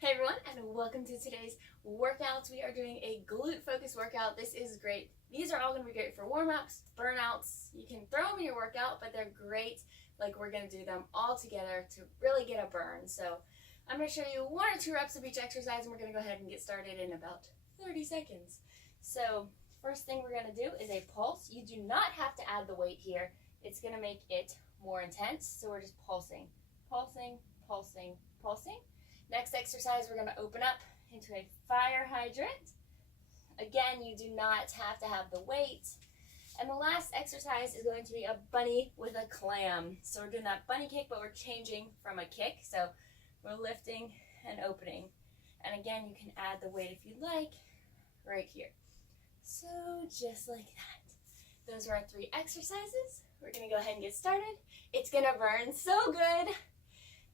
Hey everyone, and welcome to today's workouts. We are doing a glute focused workout. This is great. These are all going to be great for warm-ups, burnouts. You can throw them in your workout, but they're great. Like, we're going to do them all together to really get a burn. So I'm going to show you 1 or 2 reps of each exercise, and we're going to go ahead and get started in about 30 seconds. So first thing we're going to do is a pulse. You do not have to add the weight here. It's going to make it more intense. So we're just pulsing, pulsing, pulsing, pulsing. Next exercise, we're going to open up into a fire hydrant. Again, you do not have to have the weight. And the last exercise is going to be a bunny with a clam. So we're doing that bunny kick, but we're changing from a kick. So we're lifting and opening. And again, you can add the weight if you'd like right here. So just like that. Those are our 3 exercises. We're going to go ahead and get started. It's going to burn so good.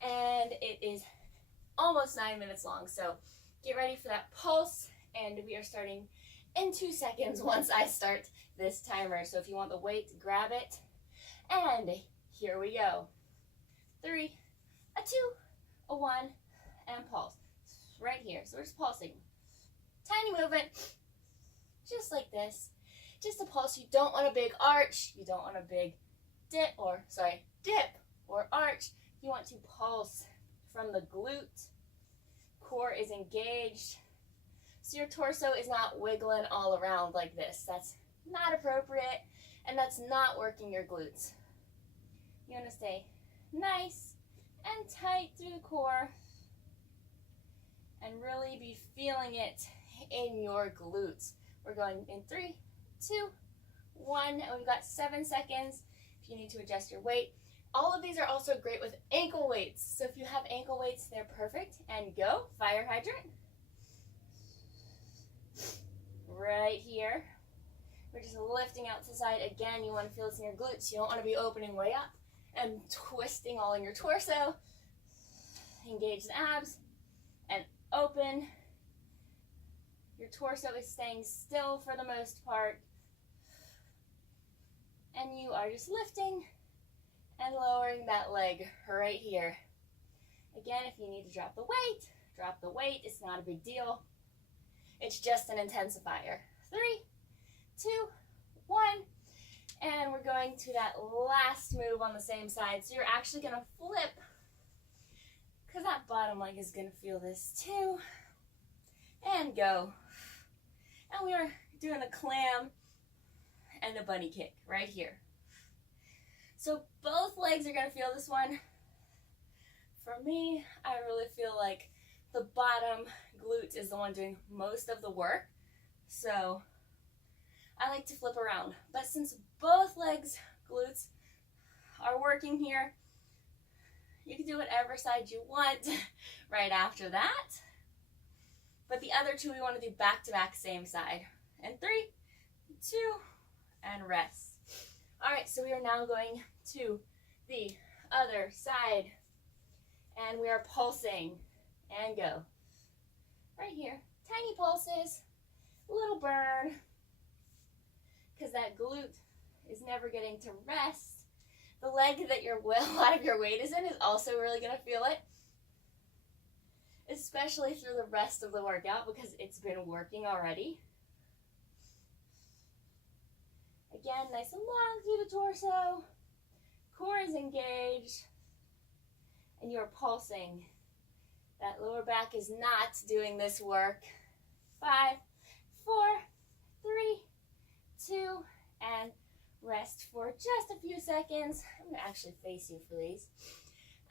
And it is almost 9 minutes long, so get ready for that pulse, and we are starting in 2 seconds once I start this timer. So if you want the weight, grab it, and here we go. 3, a 2, a 1, and pulse. Right here, so we're just pulsing. Tiny movement, just like this. Just a pulse. You don't want a big arch, you don't want a big dip or arch. You want to pulse from the glute. Core is engaged. So your torso is not wiggling all around like this. That's not appropriate, and that's not working your glutes. You want to stay nice and tight through the core and really be feeling it in your glutes. We're going in 3, 2, 1, and we've got 7 seconds if you need to adjust your weight. All of these are also great with ankle weights. So if you have ankle weights, they're perfect. And go, fire hydrant. Right here. We're just lifting out to the side. Again, you want to feel this in your glutes. You don't want to be opening way up and twisting all in your torso. Engage the abs and open. Your torso is staying still for the most part. And you are just lifting and lowering that leg right here. Again, if you need to drop the weight, drop the weight. It's not a big deal. It's just an intensifier. 3, 2, 1. And we're going to that last move on the same side. So you're actually going to flip, because that bottom leg is going to feel this too. And go. And we are doing a clam and a bunny kick right here. So both legs are going to feel this one. For me, I really feel like the bottom glute is the one doing most of the work. So I like to flip around. But since both legs, glutes, are working here, you can do whatever side you want right after that. But the other 2 we want to do back to back, same side. And 3, 2, and rest. All right, so we are now going to the other side, and we are pulsing, and go. Right here, tiny pulses, a little burn, because that glute is never getting to rest. The leg that a lot of your weight is in is also really gonna feel it, especially through the rest of the workout because it's been working already. Again, nice and long through the torso. Core is engaged. And you're pulsing. That lower back is not doing this work. 5, 4, 3, 2, and rest for just a few seconds. I'm going to actually face you for these.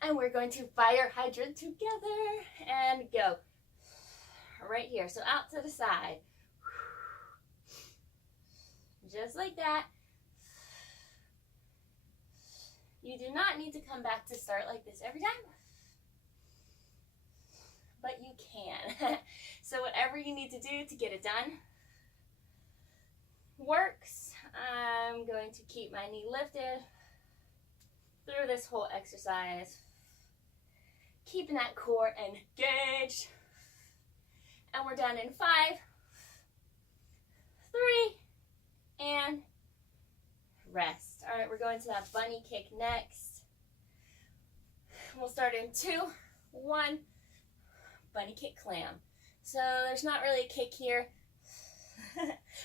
And we're going to fire hydrant together and go. Right here. So out to the side. Just like that. You do not need to come back to start like this every time, but you can. So whatever you need to do to get it done works. I'm going to keep my knee lifted through this whole exercise, keeping that core engaged. And we're done in 5, 3, and rest. All right, we're going to that bunny kick next. We'll start in 2, 1, bunny kick clam. So there's not really a kick here.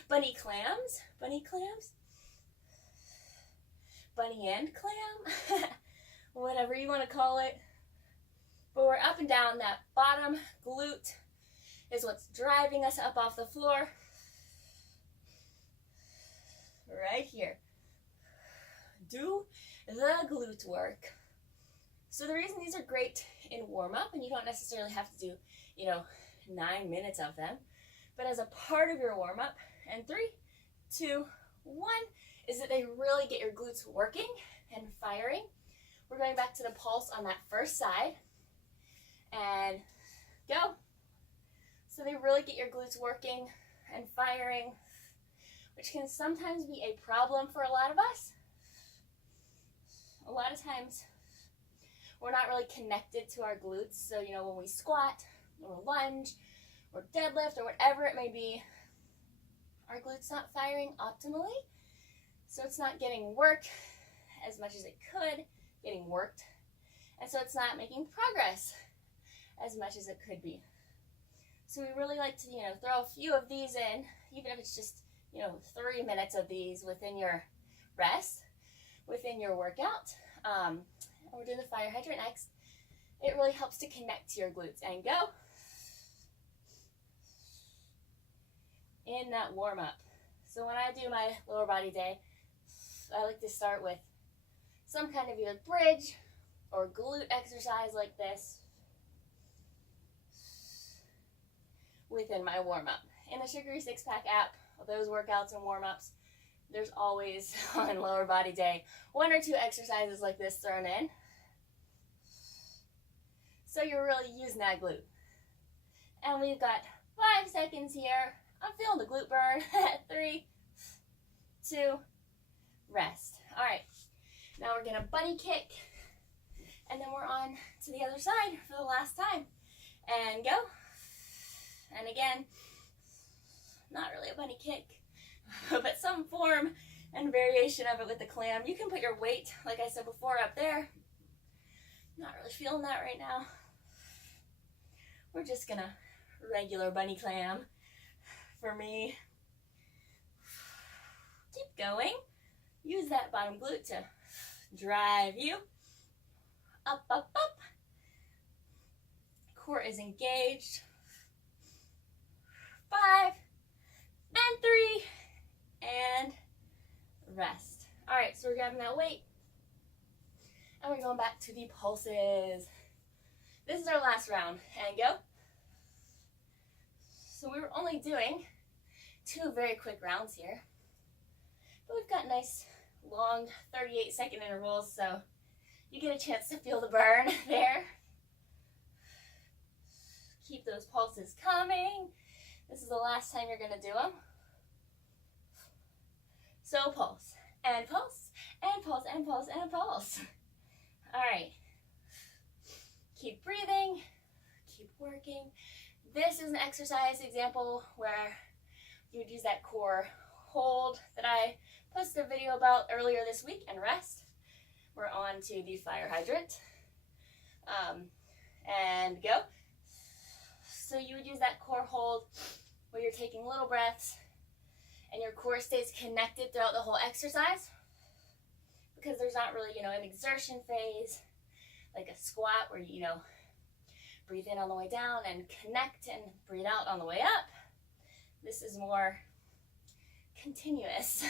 Bunny clams, bunny clams, bunny and clam, whatever you want to call it. But we're up and down. That bottom glute is what's driving us up off the floor. Right here. Do the glute work. So the reason these are great in warm-up, and you don't necessarily have to do, 9 minutes of them, but as a part of your warm-up, and 3, 2, 1, is that they really get your glutes working and firing. We're going back to the pulse on that first side, and go. So they really get your glutes working and firing, which can sometimes be a problem for a lot of us. A lot of times, we're not really connected to our glutes. So, when we squat or lunge or deadlift or whatever it may be, our glutes not firing optimally. So it's not getting work as much as it could, getting worked. And so it's not making progress as much as it could be. So we really like to, throw a few of these in, even if it's just, 3 minutes of these within your rest, within your workout. We're doing the fire hydrant next. It really helps to connect to your glutes and go. In that warm up. So when I do my lower body day, I like to start with some kind of either bridge or glute exercise like this within my warm up. In the SugarySixpack app, those workouts and warm ups, there's always on lower body day 1 or 2 exercises like this thrown in. So you're really using that glute. And we've got 5 seconds here. I'm feeling the glute burn. 3, 2, rest. All right. Now we're gonna bunny kick, and then we're on to the other side for the last time. And go. And again, not really a bunny kick, but some form and variation of it with the clam. You can put your weight, like I said before, up there. Not really feeling that right now. We're just gonna regular bunny clam for me. Keep going. Use that bottom glute to drive you up, up, up. Core is engaged. 5 and 3 and rest. All right, so we're grabbing that weight and we're going back to the pulses. This is our last round, and go. So we were only doing 2 very quick rounds here, but we've got nice long 38-second intervals, so you get a chance to feel the burn there. Keep those pulses coming. This is the last time you're gonna do them. So pulse, and pulse, and pulse, and pulse, and pulse. All right. Keep breathing, keep working. This is an exercise example where you would use that core hold that I posted a video about earlier this week, and rest. We're on to the fire hydrant. And go. So you would use that core hold where you're taking little breaths and your core stays connected throughout the whole exercise, because there's not really, an exertion phase like a squat where you, breathe in on the way down and connect and breathe out on the way up. This is more continuous.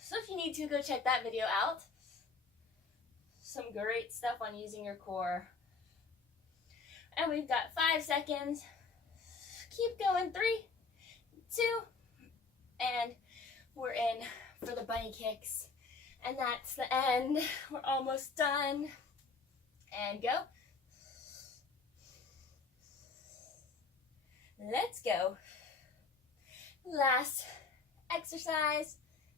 So if you need to, go check that video out. Some great stuff on using your core. And we've got 5 seconds. Keep going. 3, 2, and we're in for the bunny kicks. And that's the end. We're almost done. And go. Let's go. Last exercise,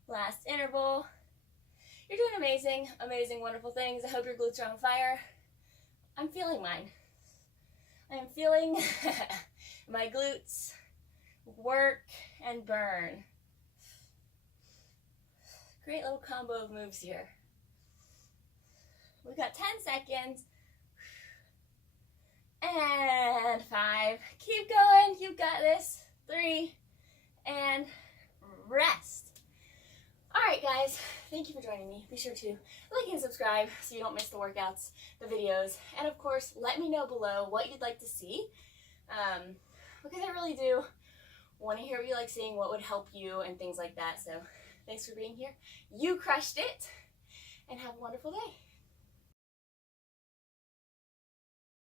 last interval. You're doing amazing, amazing, wonderful things. I hope your glutes are on fire. I'm feeling mine. I am feeling my glutes work and burn. Great little combo of moves here. We've got 10 seconds. and 5. Keep going, you got this. 3, and rest. Alright guys, thank you for joining me. Be sure to like and subscribe so you don't miss the workouts, the videos, and of course, let me know below what you'd like to see, because I really do want to hear what you like seeing, what would help you, and things like that. So thanks for being here. You crushed it, and have a wonderful day.